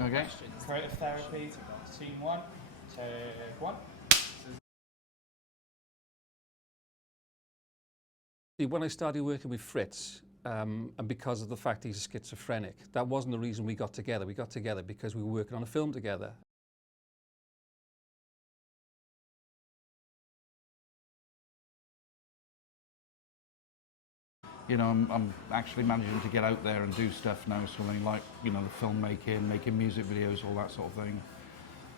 Okay. Creative therapy, scene one, take one. When I started working with Fritz, and because of the fact he's schizophrenic, that wasn't the reason we got together. We got together because we were working on a film together. You know, I'm actually managing to get out there and do stuff now, something like, you know, the filmmaking, making music videos, all that sort of thing.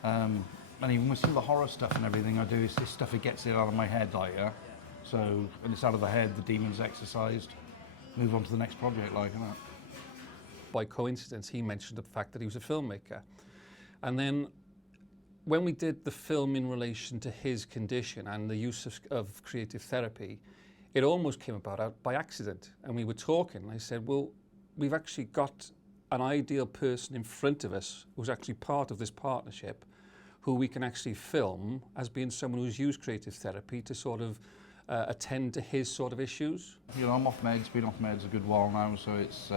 And even with some of the horror stuff and everything I do, it's this stuff that gets it out of my head, like, yeah. So, when it's out of the head, the demon's exorcised, move on to the next project, like, that. By coincidence, he mentioned the fact that he was a filmmaker. And then, when we did the film in relation to his condition and the use of creative therapy, it almost came about out by accident. And we were talking, and I said, well, we've actually got an ideal person in front of us who's actually part of this partnership, who we can actually film as being someone who's used creative therapy to sort of attend to his sort of issues. You know, I'm off meds, been off meds a good while now, so it's,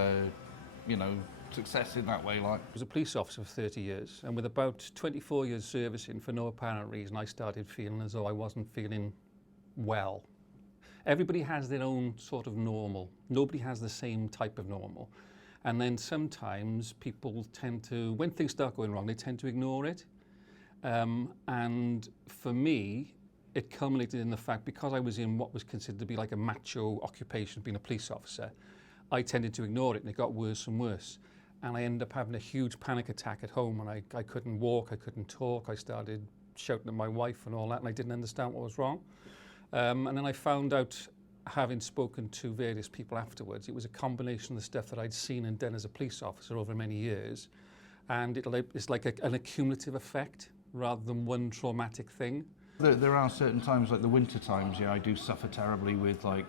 you know, success in that way, like. I was a police officer for 30 years, and with about 24 years servicing, for no apparent reason, I started feeling as though I wasn't feeling well. Everybody has their own sort of normal. Nobody has the same type of normal. And then sometimes people tend to, when things start going wrong, they tend to ignore it. And for me, it culminated in the fact, because I was in what was considered to be like a macho occupation, being a police officer, I tended to ignore it, and it got worse and worse. And I ended up having a huge panic attack at home, and I couldn't walk, I couldn't talk, I started shouting at my wife and all that, and I didn't understand what was wrong. And then I found out, having spoken to various people afterwards, it was a combination of the stuff that I'd seen and done as a police officer over many years, and it's like an accumulative effect rather than one traumatic thing. There are certain times, like the winter times, yeah, I do suffer terribly with like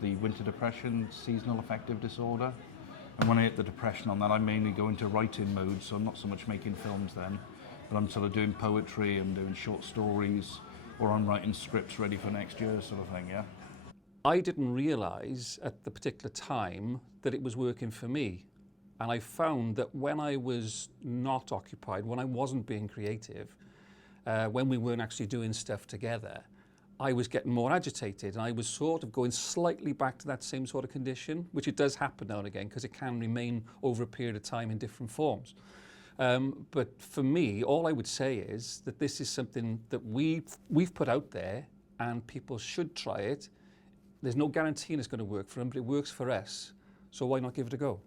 the winter depression, seasonal affective disorder. And when I hit the depression on that, I mainly go into writing mode, so I'm not so much making films then, but I'm sort of doing poetry, I'm doing short stories, or I'm writing scripts ready for next year sort of thing, yeah. I didn't realise at the particular time that it was working for me. And I found that when I was not occupied, when I wasn't being creative, when we weren't actually doing stuff together, I was getting more agitated, and I was sort of going slightly back to that same sort of condition, which it does happen now and again, because it can remain over a period of time in different forms. But for me, all I would say is that this is something that we've put out there, and people should try it. There's no guarantee it's going to work for them, but it works for us, so why not give it a go?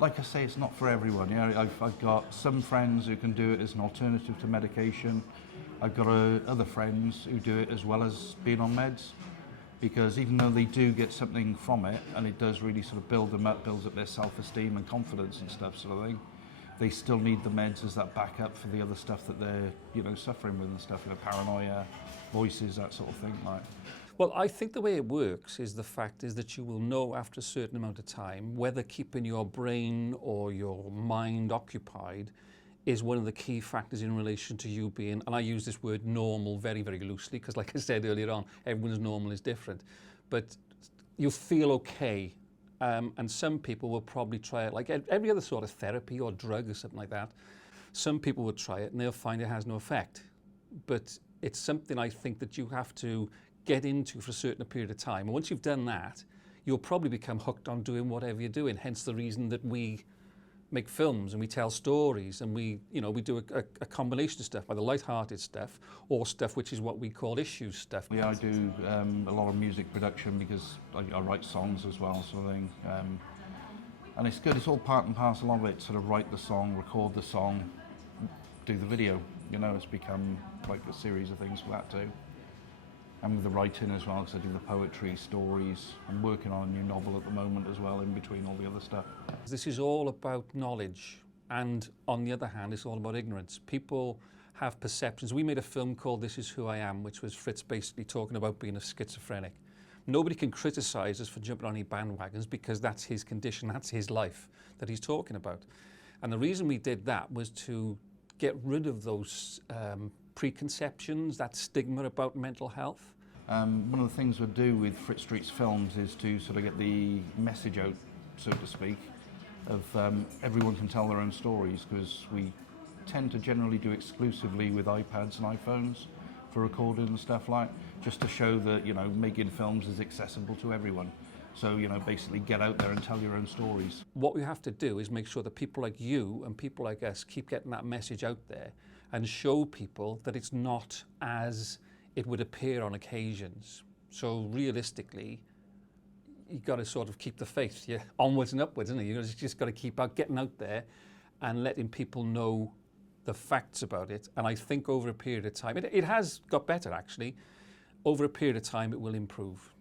Like I say, it's not for everyone. You know, I've got some friends who can do it as an alternative to medication. I've got other friends who do it as well as being on meds, because even though they do get something from it, and it does really sort of build them up, builds up their self-esteem and confidence and stuff sort of thing, they still need the meds as that backup for the other stuff that they're, you know, suffering with and stuff, you know, paranoia, voices, that sort of thing, like. Well, I think the way it works is the fact is that you will know after a certain amount of time whether keeping your brain or your mind occupied is one of the key factors in relation to you being, and I use this word normal very, very loosely, because like I said earlier on, everyone's normal is different, but you feel okay. And some people will probably try it, like every other sort of therapy or drug or something like that. Some people will try it and they'll find it has no effect. But it's something I think that you have to get into for a certain period of time. And once you've done that, you'll probably become hooked on doing whatever you're doing. Hence the reason that we make films and we tell stories, and we do a combination of stuff, either light-hearted stuff or stuff which is what we call issue stuff. Yeah, I do a lot of music production because I write songs as well, sort of thing. And it's good, it's all part and parcel of it, sort of write the song, record the song, do the video. You know, it's become like a series of things for that too. And with the writing as well, because I do the poetry, stories. I'm working on a new novel at the moment as well, in between all the other stuff. This is all about knowledge, and on the other hand, it's all about ignorance. People have perceptions. We made a film called This Is Who I Am, which was Fritz basically talking about being a schizophrenic. Nobody can criticise us for jumping on any bandwagons, because that's his condition, that's his life that he's talking about. And the reason we did that was to get rid of those preconceptions, that stigma about mental health. One of the things we do with FritzStreets Films is to sort of get the message out, so to speak, everyone can tell their own stories, because we tend to generally do exclusively with iPads and iPhones for recording and stuff like, just to show that, you know, making films is accessible to everyone. So, you know, basically get out there and tell your own stories. What we have to do is make sure that people like you and people like us keep getting that message out there and show people that it's not as it would appear on occasions. So realistically, you've got to sort of keep the faith, yeah, onwards and upwards, isn't it? You've just got to keep getting out there and letting people know the facts about it. And I think over a period of time, it has got better actually. Over a period of time, it will improve.